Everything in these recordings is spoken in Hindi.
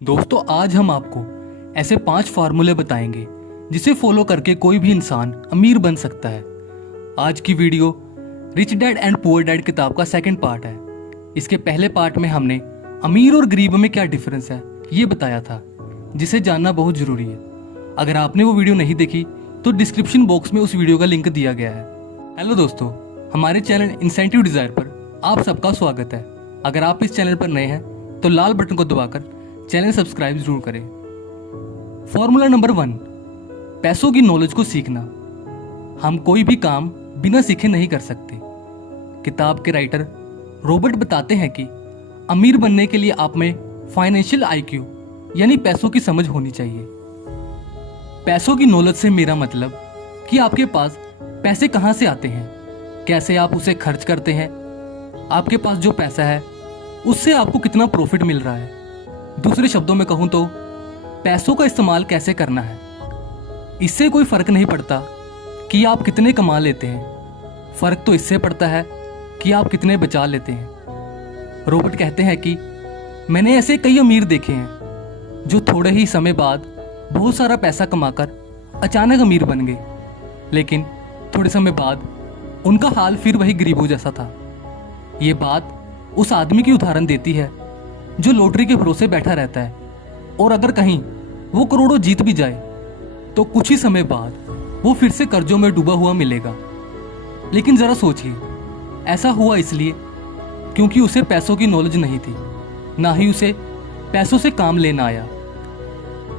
दोस्तों आज हम आपको ऐसे 5 फार्मूले बताएंगे जिसे फॉलो करके कोई भी इंसान अमीर बन सकता है। आज की video rich dad and poor dad किताब का सेकंड पार्ट है। इसके पहले पार्ट में हमने अमीर और गरीब में क्या डिफरेंस है ये बताया था, जिसे जानना बहुत जरूरी है। अगर आपने वो वीडियो नहीं देखी तो डिस्क्रिप्शन बॉक्स में उस वीडियो का लिंक दिया गया है। हेलो दोस्तों, हमारे चैनल इंसेंटिव डिजायर पर आप सबका स्वागत है। अगर आप इस चैनल पर नए हैं तो लाल बटन को दबाकर चैनल सब्सक्राइब जरूर करें। फॉर्मूला नंबर 1, पैसों की नॉलेज को सीखना। हम कोई भी काम बिना सीखे नहीं कर सकते। किताब के राइटर रॉबर्ट बताते हैं कि अमीर बनने के लिए आप में फाइनेंशियल आईक्यू यानी पैसों की समझ होनी चाहिए। पैसों की नॉलेज से मेरा मतलब कि आपके पास पैसे कहां से आते हैं, कैसे आप उसे खर्च करते हैं, आपके पास जो पैसा है उससे आपको कितना प्रॉफिट मिल रहा है। दूसरे शब्दों में कहूं तो पैसों का इस्तेमाल कैसे करना है। इससे कोई फर्क नहीं पड़ता कि आप कितने कमा लेते हैं, फर्क तो इससे पड़ता है कि आप कितने बचा लेते हैं। रॉबर्ट कहते हैं कि मैंने ऐसे कई अमीर देखे हैं जो थोड़े ही समय बाद बहुत सारा पैसा कमाकर अचानक अमीर बन गए, लेकिन थोड़े समय बाद उनका हाल फिर वही गरीबों जैसा था। ये बात उस आदमी की उदाहरण देती है जो लॉटरी के भरोसे बैठा रहता है, और अगर कहीं वो करोड़ों जीत भी जाए तो कुछ ही समय बाद वो फिर से कर्जों में डूबा हुआ मिलेगा। लेकिन जरा सोचिए, ऐसा हुआ इसलिए क्योंकि उसे पैसों की नॉलेज नहीं थी, ना ही उसे पैसों से काम लेना आया।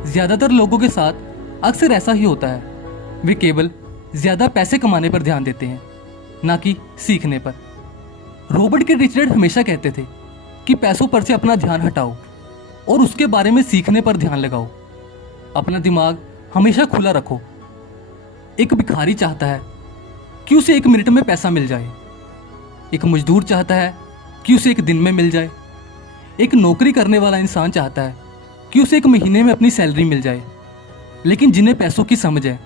ज्यादातर लोगों के साथ अक्सर ऐसा ही होता है, वे केवल ज्यादा पैसे कमाने पर ध्यान देते हैं, ना कि सीखने पर। रॉबर्ट के रिच डैड हमेशा कहते थे कि पैसों पर से अपना ध्यान हटाओ और उसके बारे में सीखने पर ध्यान लगाओ। अपना दिमाग हमेशा खुला रखो। एक भिखारी चाहता है कि उसे 1 मिनट में पैसा मिल जाए, एक मजदूर चाहता है कि उसे 1 दिन में मिल जाए, एक नौकरी करने वाला इंसान चाहता है कि उसे 1 महीने में अपनी सैलरी मिल जाए। लेकिन जिन्हें पैसों की समझ है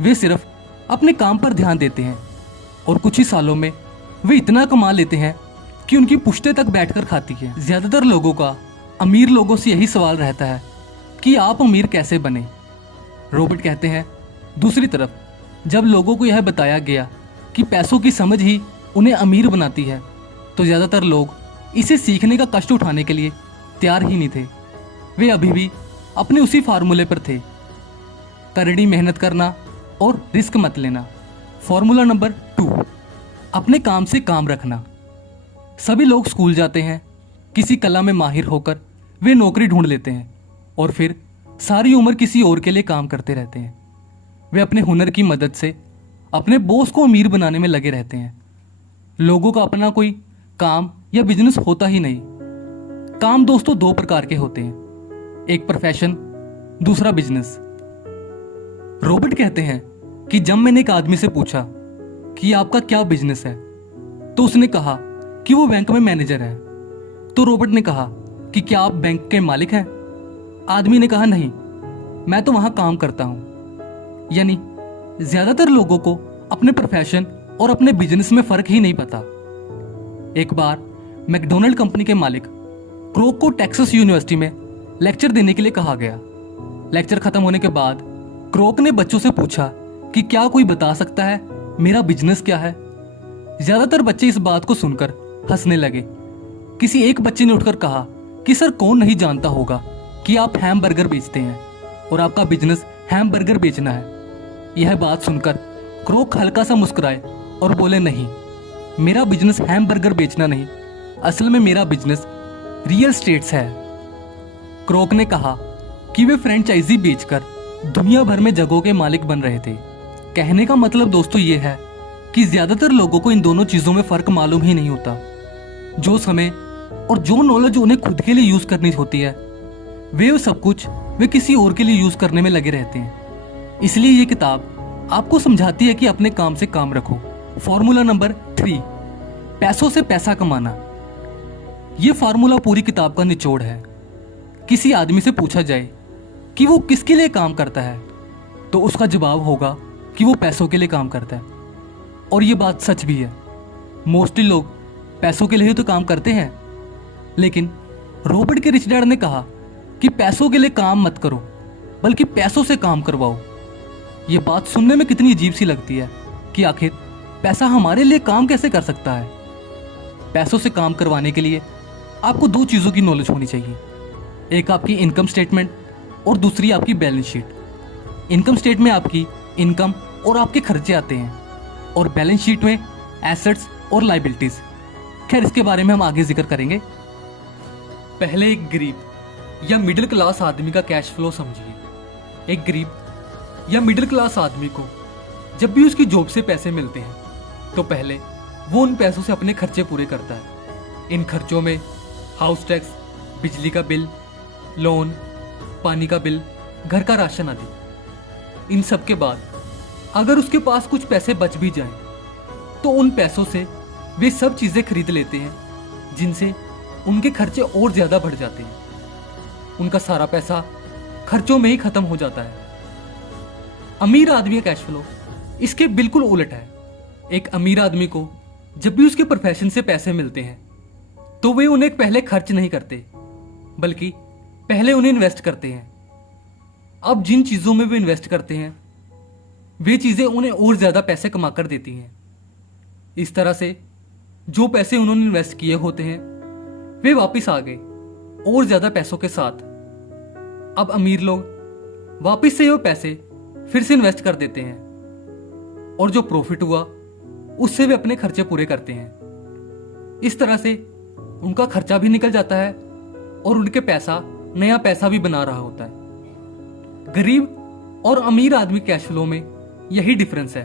वे सिर्फ अपने काम पर ध्यान देते हैं, और कुछ ही सालों में वे इतना कमा लेते हैं कि उनकी पुश्ते तक बैठकर खाती है। ज्यादातर लोगों का अमीर लोगों से यही सवाल रहता है कि आप अमीर कैसे बने। रॉबर्ट कहते हैं, दूसरी तरफ जब लोगों को यह बताया गया कि पैसों की समझ ही उन्हें अमीर बनाती है, तो ज्यादातर लोग इसे सीखने का कष्ट उठाने के लिए तैयार ही नहीं थे। वे अभी भी अपने उसी फार्मूले पर थे, करड़ी मेहनत करना और रिस्क मत लेना। फॉर्मूला नंबर 2, अपने काम से काम रखना। सभी लोग स्कूल जाते हैं, किसी कला में माहिर होकर वे नौकरी ढूंढ लेते हैं और फिर सारी उम्र किसी और के लिए काम करते रहते हैं। वे अपने हुनर की मदद से अपने बॉस को अमीर बनाने में लगे रहते हैं। लोगों का अपना कोई काम या बिजनेस होता ही नहीं। काम दोस्तों 2 प्रकार के होते हैं, एक प्रोफेशन, दूसरा बिजनेस। रॉबर्ट कहते हैं कि जब मैंने एक आदमी से पूछा कि आपका क्या बिजनेस है, तो उसने कहा कि वो बैंक में मैनेजर है। तो रॉबर्ट ने कहा कि क्या आप बैंक के मालिक हैं? आदमी ने कहा, नहीं, मैं तो वहां काम करता हूं। यानी ज्यादातर लोगों को अपने प्रोफेशन और अपने बिजनेस में फर्क ही नहीं पता। एक बार मैकडोनल्ड कंपनी के मालिक क्रोक को टेक्सास यूनिवर्सिटी में लेक्चर देने के लिए कहा गया। लेक्चर खत्म होने के बाद क्रोक ने बच्चों से पूछा कि क्या कोई बता सकता है मेरा बिजनेस क्या है। ज्यादातर बच्चे इस बात को सुनकर हंसने लगे। किसी एक बच्चे ने उठकर कहा कि सर, कौन नहीं जानता होगा कि आप हैमबर्गर बेचते हैं और आपका बिजनेस हैमबर्गर बेचना है। यह बात सुनकर क्रोक हल्का सा मुस्कुराए और बोले, नहीं, मेरा बिजनेस हैमबर्गर बेचना नहीं, असल में मेरा बिजनेस रियल एस्टेट्स है। क्रोक ने कहा कि वे फ्रेंचाइजी बेचकर दुनिया भर में जगहों के मालिक बन रहे थे। कहने का मतलब दोस्तों ये है कि ज्यादातर लोगों को इन दोनों चीजों में फर्क मालूम ही नहीं होता। जो समय और जो नॉलेज उन्हें खुद के लिए यूज करनी होती है, वे सब कुछ वे किसी और के लिए यूज करने में लगे रहते हैं। इसलिए ये किताब आपको समझाती है कि अपने काम से काम रखो। फॉर्मूला नंबर 3, पैसों से पैसा कमाना। यह फार्मूला पूरी किताब का निचोड़ है। किसी आदमी से पूछा जाए कि वो किसके लिए काम करता है, तो उसका जवाब होगा कि वो पैसों के लिए काम करता है। और ये बात सच भी है। मोस्टली लोग पैसों के लिए ही तो काम करते हैं। लेकिन रॉबर्ट के रिच डैड ने कहा कि पैसों के लिए काम मत करो, बल्कि पैसों से काम करवाओ। ये बात सुनने में कितनी अजीब सी लगती है कि आखिर पैसा हमारे लिए काम कैसे कर सकता है। पैसों से काम करवाने के लिए आपको दो चीज़ों की नॉलेज होनी चाहिए, एक आपकी इनकम स्टेटमेंट और दूसरी आपकी बैलेंस शीट। इनकम स्टेट में आपकी इनकम और आपके खर्चे आते हैं और बैलेंस शीट में एसेट्स और लाइबिलिटीज। खैर, इसके बारे में हम आगे जिक्र करेंगे। पहले एक गरीब या मिडिल क्लास आदमी का कैश फ्लो समझिए। एक गरीब या मिडिल क्लास आदमी को जब भी उसकी जॉब से पैसे मिलते हैं तो पहले वो उन पैसों से अपने खर्चे पूरे करता है। इन खर्चों में हाउस टैक्स, बिजली का बिल, लोन, पानी का बिल, घर का राशन आदि। इन सब के बाद अगर उसके पास कुछ पैसे बच भी जाएं, तो उन पैसों से वे सब चीज़ें खरीद लेते हैं जिनसे उनके खर्चे और ज़्यादा बढ़ जाते हैं। उनका सारा पैसा खर्चों में ही खत्म हो जाता है। अमीर आदमी का कैश फ्लो इसके बिल्कुल उलट है। एक अमीर आदमी को जब भी उसके प्रोफेशन से पैसे मिलते हैं तो वे उन्हें पहले खर्च नहीं करते, बल्कि पहले उन्हें इन्वेस्ट करते हैं। अब जिन चीज़ों में वे इन्वेस्ट करते हैं वे चीज़ें उन्हें और ज़्यादा पैसे कमा कर देती हैं। इस तरह से जो पैसे उन्होंने इन्वेस्ट किए होते हैं वे वापस आ गए और ज़्यादा पैसों के साथ। अब अमीर लोग वापस से वो पैसे फिर से इन्वेस्ट कर देते हैं और जो प्रॉफिट हुआ उससे वे अपने खर्चे पूरे करते हैं। इस तरह से उनका खर्चा भी निकल जाता है और उनके पैसा नया पैसा भी बना रहा होता है। गरीब और अमीर आदमी कैश फ्लो में यही डिफरेंस है।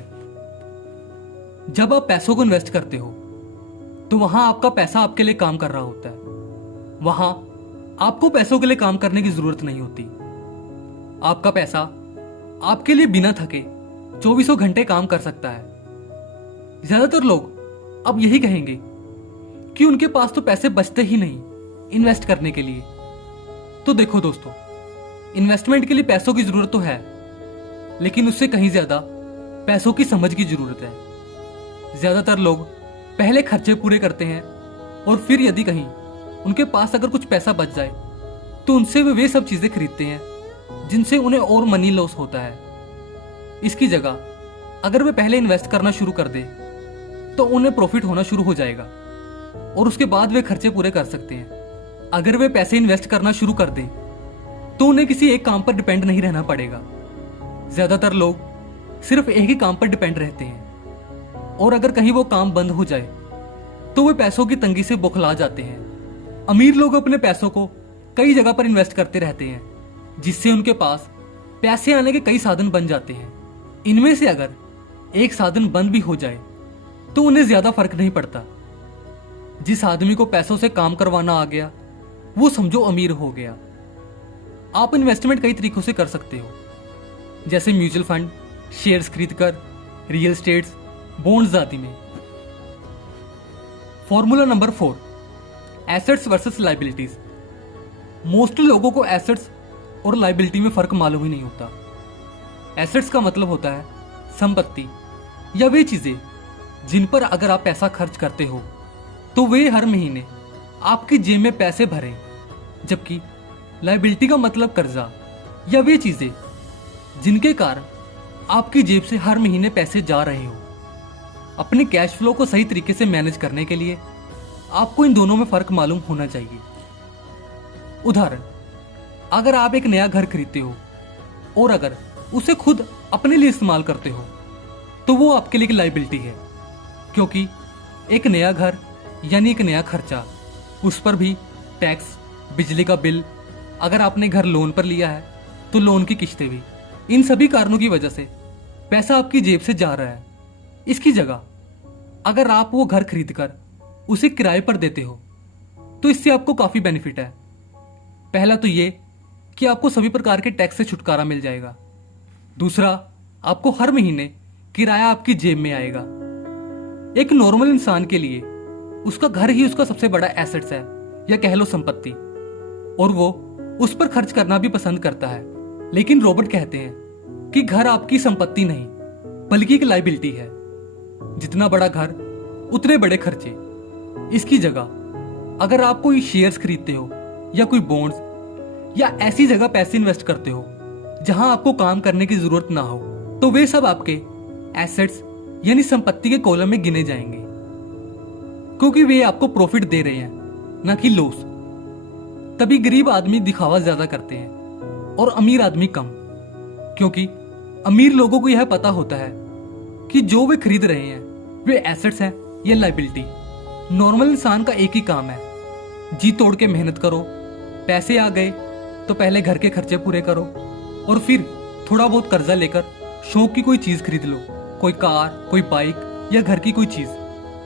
जब आप पैसों को इन्वेस्ट करते हो तो वहां आपका पैसा आपके लिए काम कर रहा होता है। वहां आपको पैसों के लिए काम करने की जरूरत नहीं होती। आपका पैसा आपके लिए बिना थके 24 घंटे काम कर सकता है। ज्यादातर लोग अब यही कहेंगे कि उनके पास तो पैसे बचते ही नहीं इन्वेस्ट करने के लिए। तो देखो दोस्तों, इन्वेस्टमेंट के लिए पैसों की जरूरत तो है, लेकिन उससे कहीं ज्यादा पैसों की समझ की जरूरत है। ज्यादातर लोग पहले खर्चे पूरे करते हैं और फिर यदि कहीं उनके पास अगर कुछ पैसा बच जाए तो उनसे वे सब चीजें खरीदते हैं जिनसे उन्हें और मनी लॉस होता है। इसकी जगह अगर वे पहले इन्वेस्ट करना शुरू कर दे तो उन्हें प्रॉफिट होना शुरू हो जाएगा और उसके बाद वे खर्चे पूरे कर सकते हैं। अगर वे पैसे इन्वेस्ट करना शुरू कर दें तो उन्हें किसी एक काम पर डिपेंड नहीं रहना पड़ेगा। ज्यादातर लोग सिर्फ एक ही काम पर डिपेंड रहते हैं और अगर कहीं वो काम बंद हो जाए तो वे पैसों की तंगी से बौखला जाते हैं। अमीर लोग अपने पैसों को कई जगह पर इन्वेस्ट करते रहते हैं जिससे उनके पास पैसे आने के कई साधन बन जाते हैं। इनमें से अगर एक साधन बंद भी हो जाए तो उन्हें ज्यादा फर्क नहीं पड़ता। जिस आदमी को पैसों से काम करवाना आ गया वो समझो अमीर हो गया। आप इन्वेस्टमेंट कई तरीकों से कर सकते हो, जैसे म्यूचुअल फंड, शेयर्स खरीदकर, रियल एस्टेट्स, बॉन्ड्स आदि में। Formula number 4, assets versus liabilities. Mostly लोगों को एसेट्स और लाइबिलिटी में फर्क मालूम ही नहीं होता। एसेट्स का मतलब होता है संपत्ति या वे चीजें जिन पर अगर आप पैसा खर्च करते हो तो वे हर महीने आपकी जेब में पैसे भरें, जबकि लाइबिलिटी का मतलब कर्जा या वे चीजें जिनके कारण आपकी जेब से हर महीने पैसे जा रहे हो। अपने कैश फ्लो को सही तरीके से मैनेज करने के लिए आपको इन दोनों में फर्क मालूम होना चाहिए। उदाहरण, अगर आप एक नया घर खरीदते हो और अगर उसे खुद अपने लिए इस्तेमाल करते हो तो वो आपके लिए एक लाइबिलिटी है, क्योंकि एक नया घर यानी एक नया खर्चा, उस पर भी टैक्स, बिजली का बिल, अगर आपने घर लोन पर लिया है तो लोन की किश्तें भी। इन सभी कारणों की वजह से पैसा आपकी जेब से जा रहा है। इसकी जगह अगर आप वो घर खरीद कर उसे किराए पर देते हो तो इससे आपको काफ़ी बेनिफिट है। पहला तो ये कि आपको सभी प्रकार के टैक्स से छुटकारा मिल जाएगा। दूसरा, आपको हर महीने किराया आपकी जेब में आएगा। एक नॉर्मल इंसान के लिए उसका घर ही उसका सबसे बड़ा एसेट्स है या कह लो संपत्ति, और वो उस पर खर्च करना भी पसंद करता है। लेकिन रॉबर्ट कहते हैं कि घर आपकी संपत्ति नहीं बल्कि एक लाइबिलिटी है। जितना बड़ा घर उतने बड़े खर्चे। इसकी जगह अगर आप कोई शेयर्स खरीदते हो या कोई बॉन्ड्स या ऐसी जगह पैसे इन्वेस्ट करते हो जहां आपको काम करने की जरूरत ना हो, तो वे सब आपके एसेट्स यानी संपत्ति के कॉलम में गिने जाएंगे, क्योंकि वे आपको प्रॉफिट दे रहे हैं ना कि लॉस। तभी गरीब आदमी दिखावा ज्यादा करते हैं और अमीर आदमी कम, क्योंकि अमीर लोगों को यह पता होता है कि जो वे खरीद रहे हैं वे एसेट्स हैं या लाइबिलिटी। नॉर्मल इंसान का एक ही काम है, जी तोड़ के मेहनत करो, पैसे आ गए तो पहले घर के खर्चे पूरे करो और फिर थोड़ा बहुत कर्जा लेकर शौक की कोई चीज खरीद लो, कोई कार, कोई बाइक या घर की कोई चीज,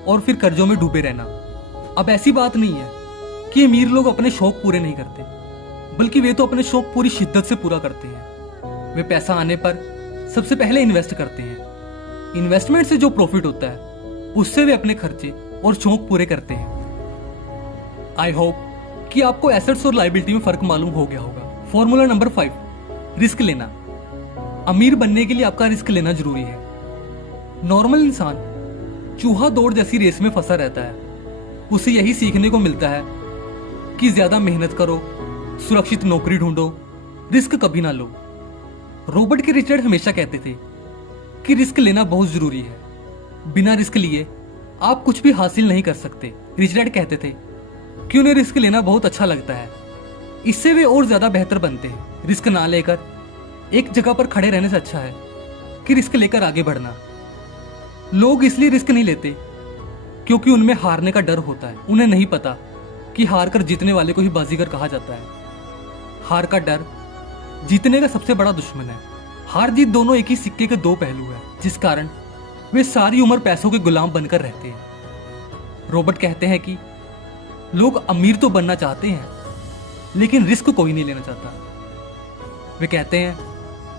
और फिर कर्जों में डूबे रहना। अब ऐसी बात नहीं है कि अमीर लोग अपने शौक पूरे नहीं करते, बल्कि वे तो अपने शौक पूरी शिद्दत से पूरा करते हैं। वे पैसा आने पर सबसे पहले इन्वेस्ट करते हैं। इन्वेस्टमेंट से जो प्रॉफिट होता है उससे वे अपने खर्चे और शौक पूरे करते हैं। आई होप कि आपको एसेट्स और लायबिलिटी में फर्क मालूम हो गया होगा। फॉर्मूला नंबर 5, रिस्क लेना। अमीर बनने के लिए आपका रिस्क लेना जरूरी है। नॉर्मल इंसान चूहा दौड़ जैसी रेस में फंसा रहता है। उसे यही सीखने को मिलता है कि ज्यादा मेहनत करो, सुरक्षित नौकरी ढूंढो, रिस्क कभी ना लो। रॉबर्ट के रिचर्ड हमेशा कहते थे कि रिस्क लेना बहुत जरूरी है। बिना रिस्क लिए आप कुछ भी हासिल नहीं कर सकते। रिचर्ड कहते थे कि उन्हें रिस्क लेना बहुत अच्छा लगता है, इससे वे और ज्यादा बेहतर बनते हैं। रिस्क ना लेकर एक जगह पर खड़े रहने से अच्छा है कि रिस्क लेकर आगे बढ़ना। लोग इसलिए रिस्क नहीं लेते क्योंकि उनमें हारने का डर होता है। उन्हें नहीं पता कि हार कर जीतने वाले को ही बाजीगर कहा जाता है। हार का डर जीतने का सबसे बड़ा दुश्मन है। हार जीत दोनों एक ही सिक्के के दो पहलू हैं, जिस कारण वे सारी उम्र पैसों के गुलाम बनकर रहते हैं। रॉबर्ट कहते हैं कि लोग अमीर तो बनना चाहते हैं, लेकिन रिस्क कोई नहीं लेना चाहता। वे कहते हैं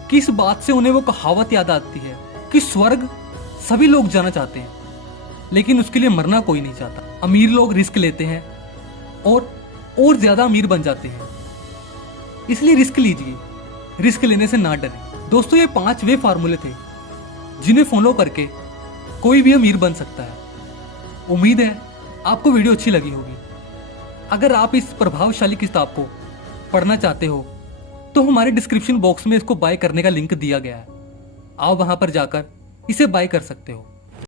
कि इस बात से उन्हें वो कहावत याद आती है कि स्वर्ग सभी लोग जाना चाहते हैं, लेकिन उसके लिए मरना कोई नहीं चाहता। अमीर लोग रिस्क लेते हैं और ज्यादा अमीर बन जाते हैं। इसलिए रिस्क लीजिए, रिस्क लेने से ना डरें। दोस्तों, ये 5 वे फार्मूले थे जिन्हें फॉलो करके कोई भी अमीर बन सकता है। उम्मीद है आपको वीडियो अच्छी लगी होगी। अगर आप इस प्रभावशाली किताब को पढ़ना चाहते हो तो हमारे डिस्क्रिप्शन बॉक्स में इसको बाय करने का लिंक दिया गया है। आप वहां पर जाकर इसे बाय कर सकते हो।